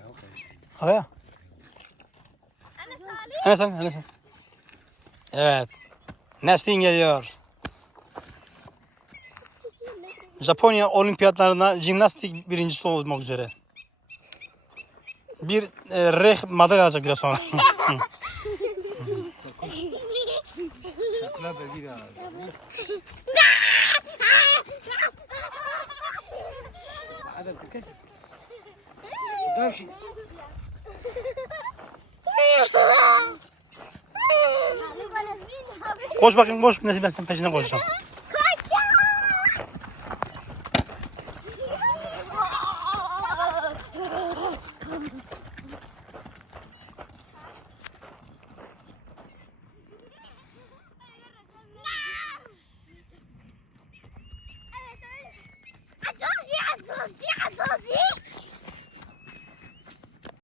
Halka. Havaya. Hele sen, hele sen. Evet. Neslin geliyor. Japonya olimpiyatlarında jimnastik birincisi olmak üzere. Bir e, reh madalya alacak biraz sonra. Sakla be dikkat. Dur şimdi. koş bakayım koş. Nesil ben senin peşinden koşacağım. 下手机，下。